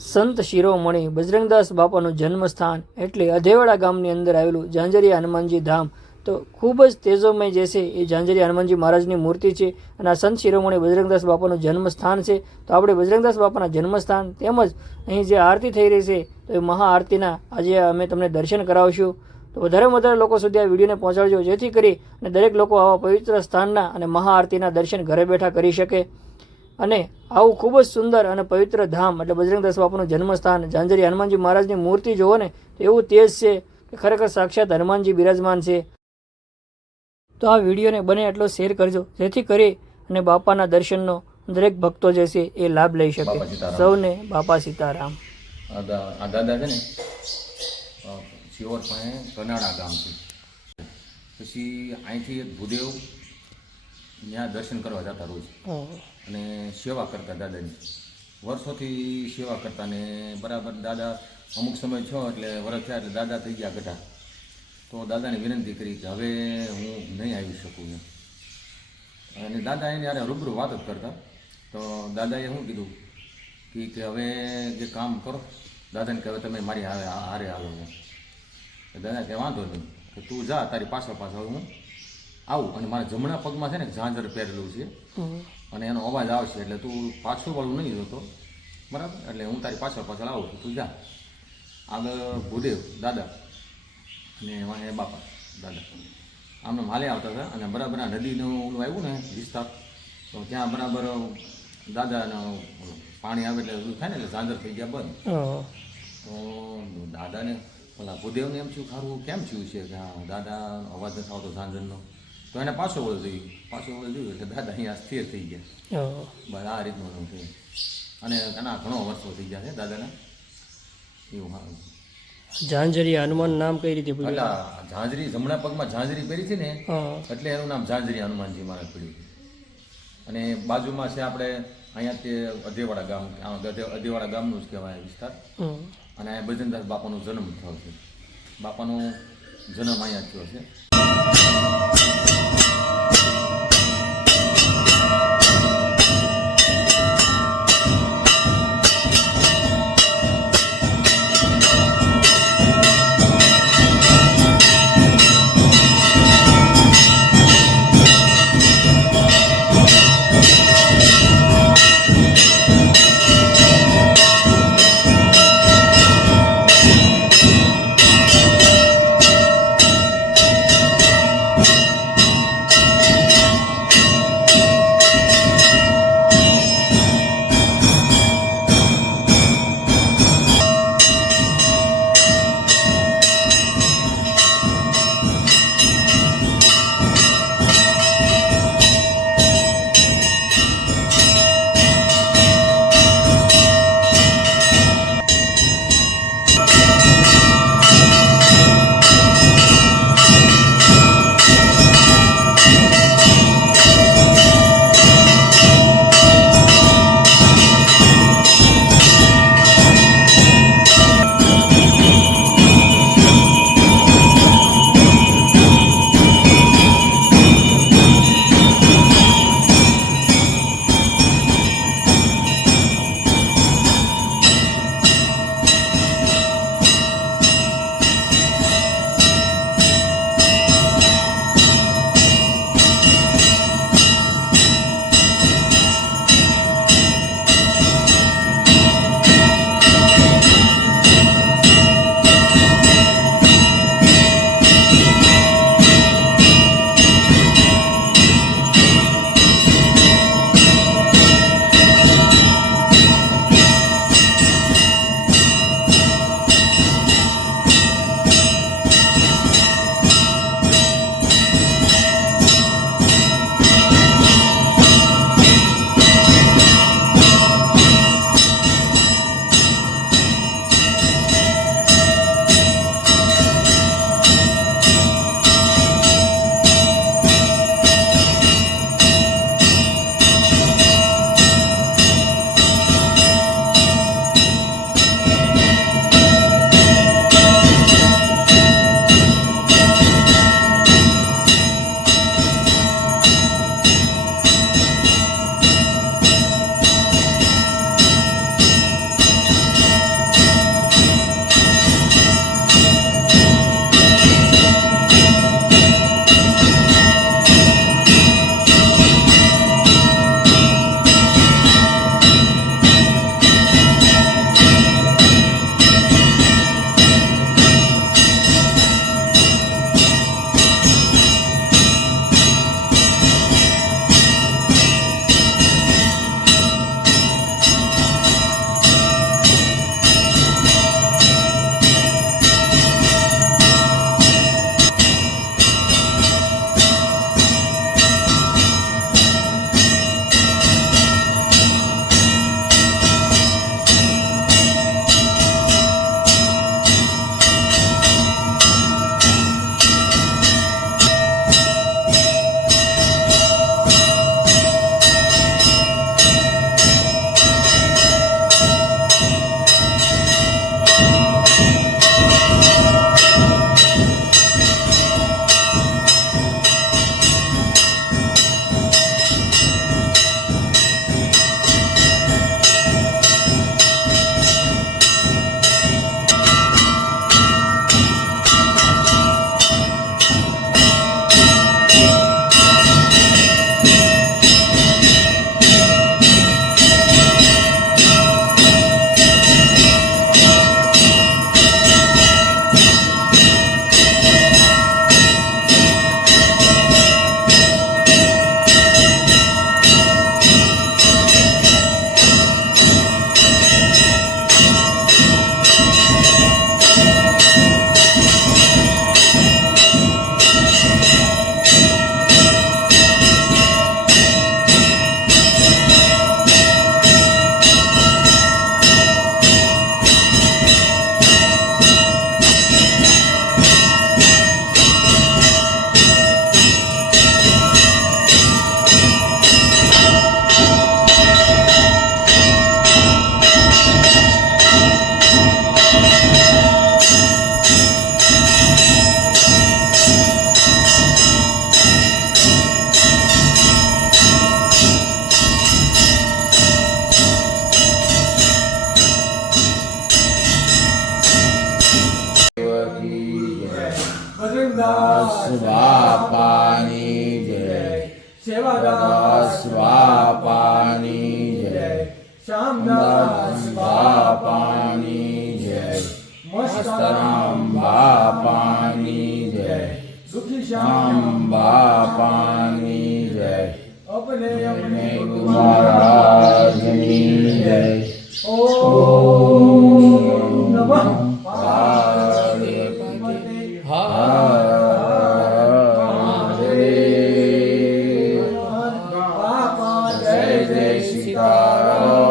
સંત શિરોમણી બજરંગદાસ બાપાનું જન્મસ્થાન એટલે અધેવાડા ગામની અંદર આવેલું ઝાંઝરિયા હનુમાનજી ધામ તો ખૂબ જ તેજોમય જે છે એ ઝાંઝરિયા હનુમાનજી મહારાજની મૂર્તિ છે અને આ સંત શિરોમણી બજરંગદાસ બાપાનું જન્મસ્થાન છે। તો આપણે બજરંગદાસ બાપાના જન્મસ્થાન તેમજ અહીં જે આરતી થઈ રહી છે તો એ મહાઆરતીના આજે અમે તમને દર્શન કરાવશું। તો વધારેમાં વધારે લોકો સુધી આ વિડીયોને પહોંચાડજો જેથી કરી અને દરેક લોકો આવા પવિત્ર સ્થાનના અને મહાઆરતીના દર્શન ઘરે બેઠા કરી શકે। અને આવું ખૂબ જ સુંદર અને પવિત્ર ધામ એટલે બજરંગદાસ બાપાનું જન્મસ્થાન ઝાંઝરિયા હનુમાનજી મહારાજની મૂર્તિ જુઓ ને તો એવું તેજ છે કે ખરેખર સાક્ષાત હનુમાનજી બિરાજમાન છે। તો આ વિડીયોને બને એટલો શેર કરજો જેથી કરી અને બાપાના દર્શનનો દરેક ભક્તો જે છે એ લાભ લઈ શકે। સૌને બાપા સીતારામ। આ દાદા છે ને શિહોર પાસે કનાડા ગામથી પછી અહીંથી એક ભૂદેવ ત્યાં દર્શન કરવા જતા રોજ અને સેવા કરતા દાદાની વર્ષોથી સેવા કરતા ને બરાબર દાદા અમુક સમય છો એટલે વર્ષ થયા એટલે દાદા થઈ ગયા ગઢા। તો દાદાને વિનંતી કરી કે હવે હું નહીં આવી શકું એમ અને દાદા એને યારે રૂબરૂ વાત જ કરતા તો દાદાએ શું કીધું કે હવે જે કામ કરો દાદાને કે હવે તમે મારી હારે હાલો એમ દાદા કે વાંધો નહીં કે તું જા તારી પાછળ હું આવું અને મારા જમણા પગમાં છે ને ઝાંઝર પહેરેલું છે અને એનો અવાજ આવશે એટલે તું પાછું વાળું નહીં જોતો બરાબર એટલે હું તારી પાછળ આવું છું તું જા। આગળ ભૂદેવ દાદા અને વાંહે બાપા દાદા આમને હાલે આવતા હતા અને બરાબર આ નદીનું ઓલું આવ્યું ને વિસ્તાર તો ત્યાં બરાબર દાદાનું પાણી આવે એટલે ઓલું થાય ને એટલે ઝાંઝર થઈ ગયા બંધ। તો દાદાને ઓલા ભૂદેવને એમ થયું ખારું કેમ થયું છે કે હા દાદા અવાજ નથી આવતો ઝાંઝરનો તો એને પાછો વળો જોયું એટલે દાદા અહીંયા સ્થિર થઈ ગયા બસ આ રીતનું છે અને એના ઘણો વર્ષો થઈ ગયા છે દાદાના એવું। હા ઝાંઝરિયા હનુમાન નામ કઈ રીતે એટલે ઝાંઝરી જમણા પગમાં ઝાંઝરી પહેરી હતી ને એટલે એનું નામ ઝાંઝરી હનુમાનજી મહારાજ પડ્યું છે। અને બાજુમાં છે આપણે અહીંયા તે અધેવાડા ગામ અધેવાડા ગામનું જ કહેવાય વિસ્તાર અને અહીંયા બજરંગદાસ બાપાનો જન્મ થયો છે બાપાનો જન્મ અહીંયા થયો છે। રામદાસ બાપાની જય સેવાદાસ બાપાની જય શ્યામદાસ બાપાની જય મસ્તરામ બાપાની જય દુખી શ્યામ બાપાની જય અપને અપને મહારાજની જય ઓમ નમઃ પાર્વતી બાપા જય જય સીતારામ